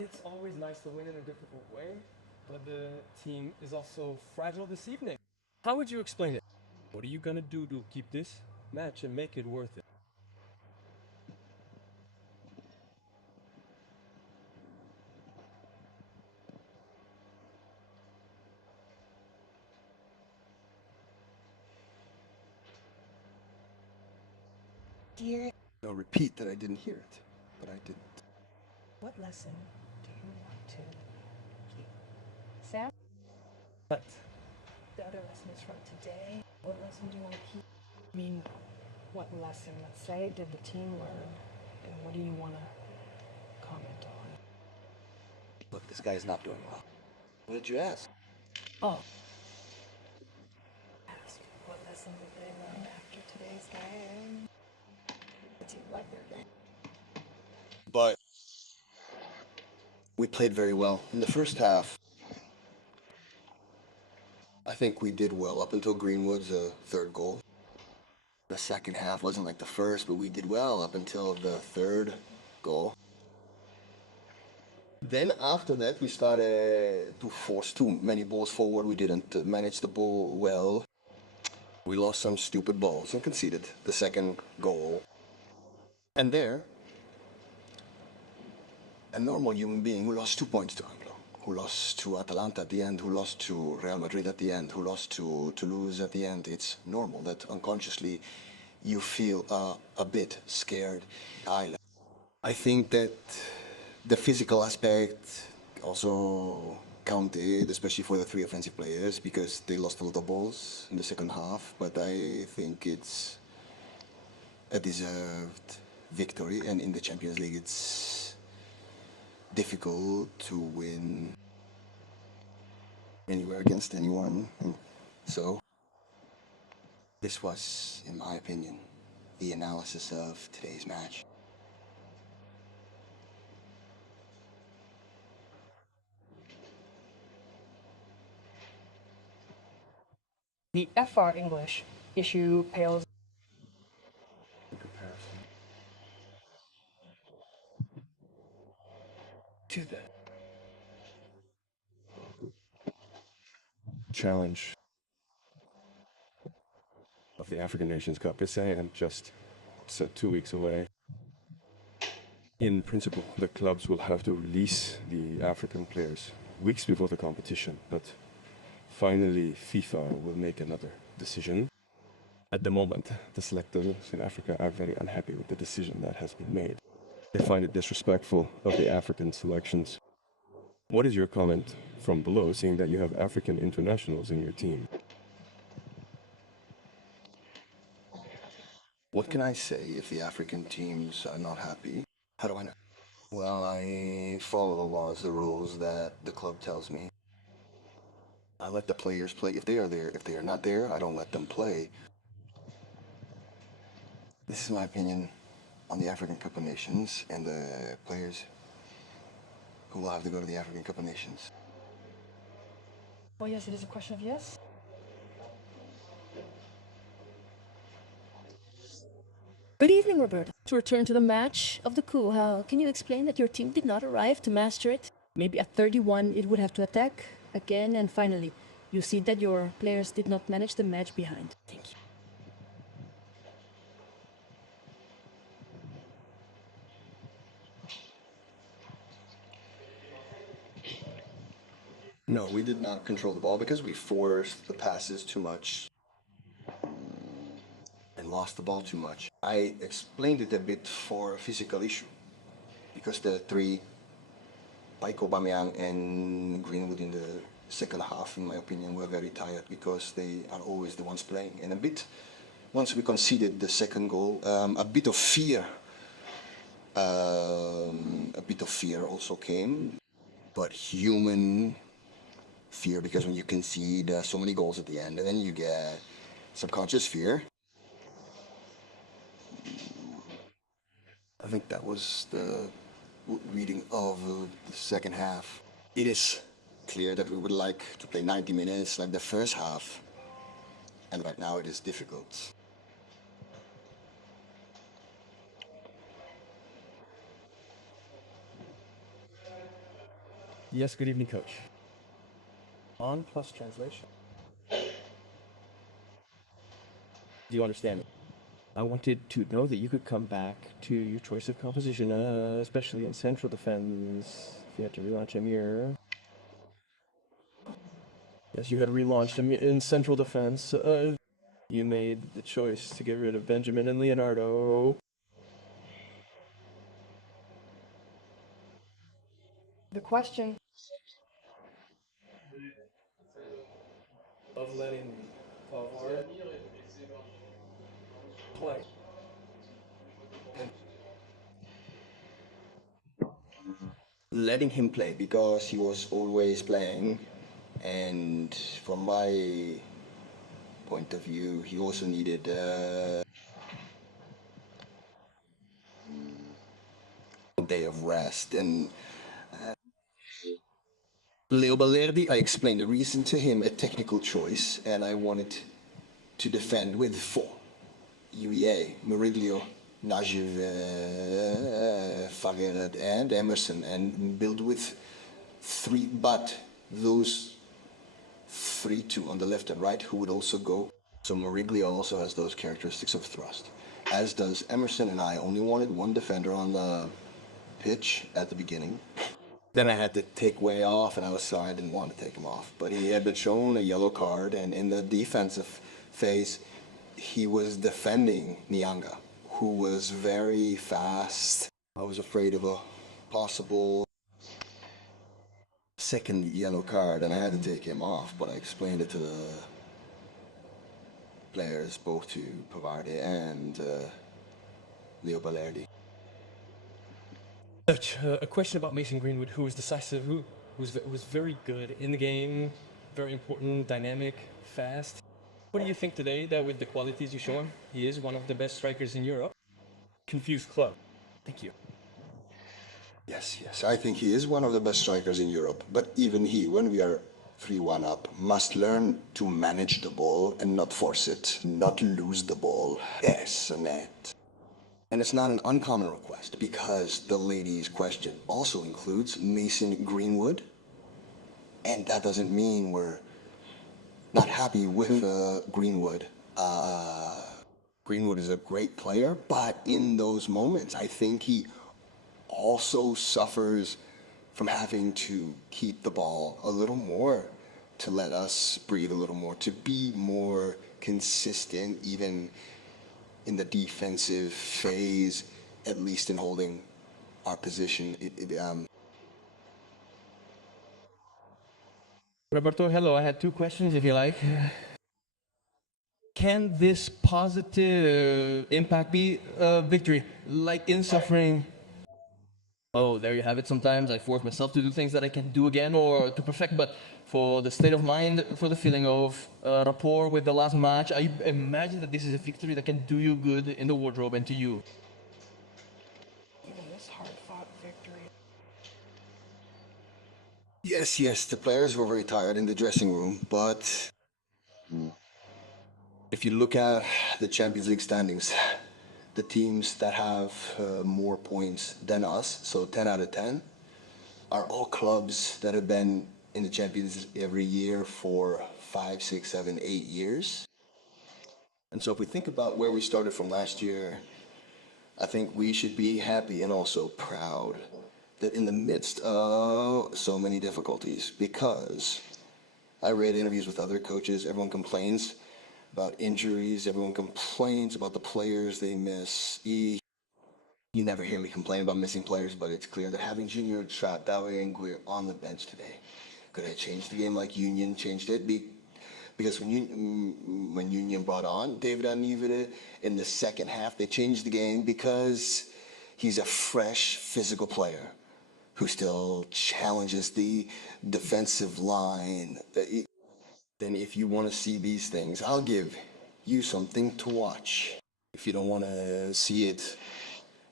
It's always nice to win in a difficult way, but the team is also fragile this evening. How would you explain it? What are you gonna do to keep this match and make it worth it? Dear, I'll repeat that I didn't hear it, but I didn't. what lesson do you want to keep? Sam? But The other lesson is from today. What lesson do you want to keep? I mean, what lesson, let's say, did the team learn? And what do you want to comment on? Look, this guy is not doing well. What did you ask? Oh. Ask what lesson did they learn after today's game? The team like their game. But we played very well in the first half. I think we did well up until Greenwood's third goal. The second half wasn't like the first, but we did well up until the third goal. Then after that, we started to force too many balls forward. We didn't manage the ball well. We lost some stupid balls and conceded the second goal. And there, a normal human being who lost 2 points to Anglo, who lost to Atalanta at the end, who lost to Real Madrid at the end, who lost to Toulouse at the end, it's normal that unconsciously you feel a bit scared. I think that the physical aspect also counted, especially for the three offensive players, because they lost a lot of balls in the second half, but I think it's a deserved victory, and in the Champions League it's difficult to win anywhere against anyone. So this was, in my opinion, the analysis of today's match. The FR English issue pales in comparison to the challenge of the African Nations Cup is saying just 2 weeks away. In principle, the clubs will have to release the African players weeks before the competition, but finally FIFA will make another decision. At the moment, the selectors in Africa are very unhappy with the decision that has been made. They find it disrespectful of the African selections. What is your comment from below, seeing that you have African internationals in your team? What can I say if the African teams are not happy? How do I know? Well, I follow the laws, the rules that the club tells me. I let the players play if they are there. If they are not there, I don't let them play. This is my opinion on the African Cup of Nations and the players who will have to go to the African Cup of Nations. well, yes, it is a question of yes. Good evening, Roberto. To return to the match of the coup, how can you explain that your team did not arrive to master it? Maybe at 31 it would have to attack again, and finally, you see that your players did not manage the match behind. Thank you. No, we did not control the ball because we forced the passes too much and lost the ball too much. I explained it a bit for a physical issue because the three, like Aubameyang and Greenwood in the second half, in my opinion, were very tired because they are always the ones playing. And a bit, once we conceded the second goal, a bit of fear also came, but human fear, because when you concede so many goals at the end, and then you get subconscious fear. I think that was the reading of the second half. It is clear that we would like to play 90 minutes like the first half, and right now it is difficult. Yes, good evening, coach. On plus translation. Do you understand me? I wanted to know that you could come back to your choice of composition, especially in central defense. If you had to relaunch a mirror. Yes, you had relaunched in central defense. You made the choice to get rid of Benjamin and Leonardo. The question. Of letting Pavard play. Letting him play because he was always playing, and from my point of view, he also needed a day of rest. And Leo Balerdi, I explained the reason to him, a technical choice, and I wanted to defend with 4. UEA, Meriglio, Najiv, Farrered, and Emerson, and build with 3, but those 3, 2 on the left and right, who would also go. So Meriglio also has those characteristics of thrust, as does Emerson, and I only wanted 1 defender on the pitch at the beginning. Then I had to take Way off, and I was sorry I didn't want to take him off. But he had been shown a yellow card, and in the defensive phase, he was defending Nyanga, who was very fast. I was afraid of a possible second yellow card, and I had to take him off, but I explained it to the players, both to Pavard and Leo Balerdi. Coach, a question about Mason Greenwood, who was decisive, who was very good in the game, very important, dynamic, fast. What do you think today that with the qualities you show him, he is one of the best strikers in Europe? Confused club. Thank you. Yes, I think he is one of the best strikers in Europe, but even he, when we are 3-1 up, must learn to manage the ball and not force it, not lose the ball. Yes, Annette. And it's not an uncommon request, because the lady's question also includes Mason Greenwood, and that doesn't mean we're not happy with Greenwood. Greenwood is a great player, but in those moments, I think he also suffers from having to keep the ball a little more, to let us breathe a little more, to be more consistent, even in the defensive phase, at least in holding our position. Roberto, hello. I had 2 questions, if you like. Can this positive impact be a victory? Like in suffering, oh, there you have it. Sometimes I force myself to do things that I can do again or to perfect, but for the state of mind, for the feeling of rapport with the last match, I imagine that this is a victory that can do you good in the wardrobe and to you. Even this hard-fought victory. Yes, the players were very tired in the dressing room, but if you look at the Champions League standings, the teams that have more points than us, so 10 out of 10, are all clubs that have been in the Champions every year for 5, 6, 7, 8 years. And so if we think about where we started from last year, I think we should be happy and also proud that in the midst of so many difficulties, because I read interviews with other coaches, everyone complains about injuries, everyone complains about the players they miss. You never hear me complain about missing players, but it's clear that having Junior Trot, Dawe and Guir on the bench today could have changed the game like Union changed it. Because when Union brought on David Anivide in the second half, they changed the game because he's a fresh, physical player who still challenges the defensive line. Then if you want to see these things, I'll give you something to watch. If you don't want to see it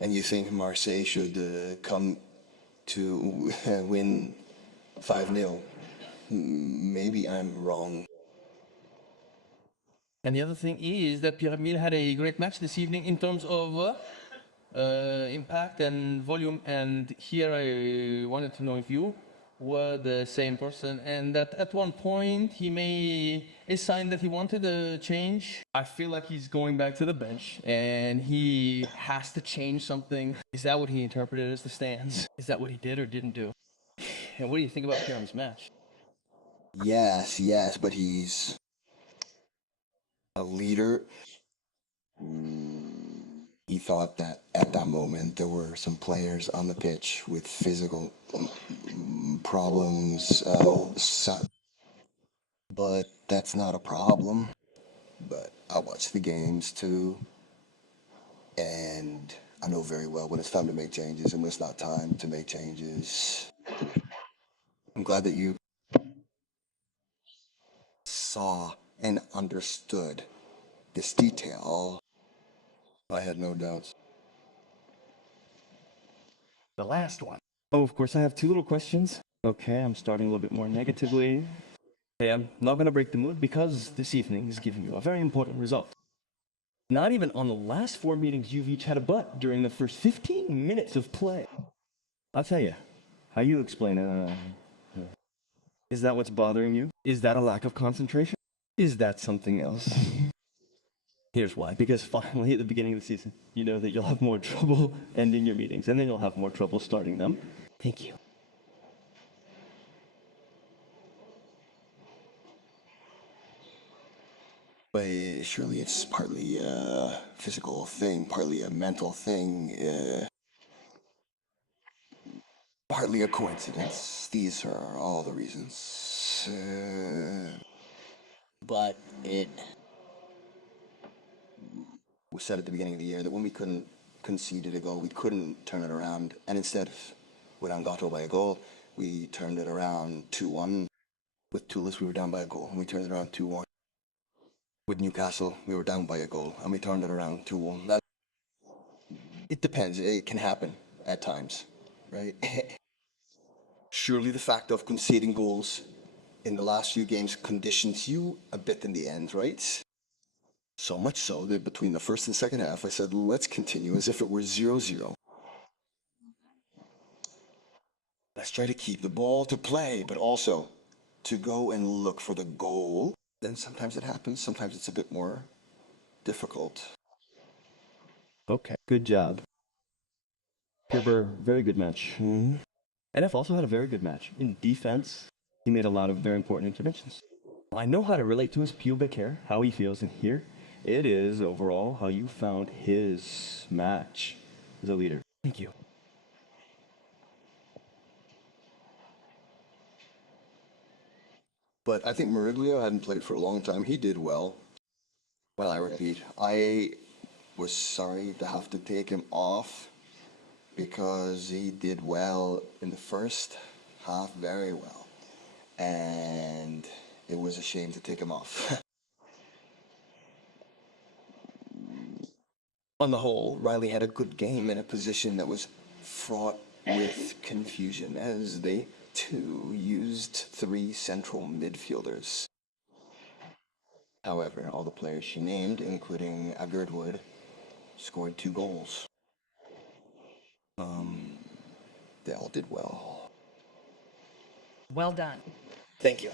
and you think Marseille should come to win 5-0, maybe I'm wrong. And the other thing is that Pierre-Emile had a great match this evening in terms of impact and volume. And here I wanted to know if you were the same person, and that at one point he made a sign that he wanted a change. I feel like he's going back to the bench and he has to change something. Is that what he interpreted as the stands? Is that what he did or didn't do? And what do you think about Kieran's match? Yes, but he's a leader. He thought that at that moment there were some players on the pitch with physical problems, but that's not a problem. But I watch the games too, and I know very well when it's time to make changes and when it's not time to make changes. I'm glad that you saw and understood this detail. I had no doubts. The last one. Oh, of course, I have two little questions. Okay, I'm starting a little bit more negatively. Hey, I'm not going to break the mood because this evening is giving you a very important result. Not even on the last 4 meetings, you've each had a butt during the first 15 minutes of play. I'll tell you, how you explain it? Is that what's bothering you? Is that a lack of concentration? Is that something else? Here's why. Because finally, at the beginning of the season, you know that you'll have more trouble ending your meetings, and then you'll have more trouble starting them. Thank you. But surely it's partly a physical thing, partly a mental thing, partly a coincidence. These are all the reasons. But it was said at the beginning of the year that when we couldn't concede a goal, we couldn't turn it around. And instead, with Angato by a goal, we turned it around 2-1. With Toulouse, we were down by a goal, and we turned it around 2-1. With Newcastle, we were down by a goal, and we turned it around 2-1. It depends. It can happen at times, right? Surely the fact of conceding goals in the last few games conditions you a bit in the end, right? So much so that between the first and second half, I said, let's continue as if it were 0-0. Let's try to keep the ball to play, but also to go and look for the goal. Then sometimes it happens, sometimes it's a bit more difficult. Okay, good job. Gerber, very good match. NF also had a very good match. In defense, he made a lot of very important interventions. I know how to relate to his pubic hair, how he feels, and here it is overall how you found his match as a leader. Thank you. But I think Meriglio hadn't played for a long time. He did well. Well, I repeat, I was sorry to have to take him off because he did well in the first half, very well. And it was a shame to take him off. On the whole, Riley had a good game in a position that was fraught with confusion as they too used 3 central midfielders. However, all the players she named, including Girdwood, scored 2 goals. They all did well. Well done. Thank you.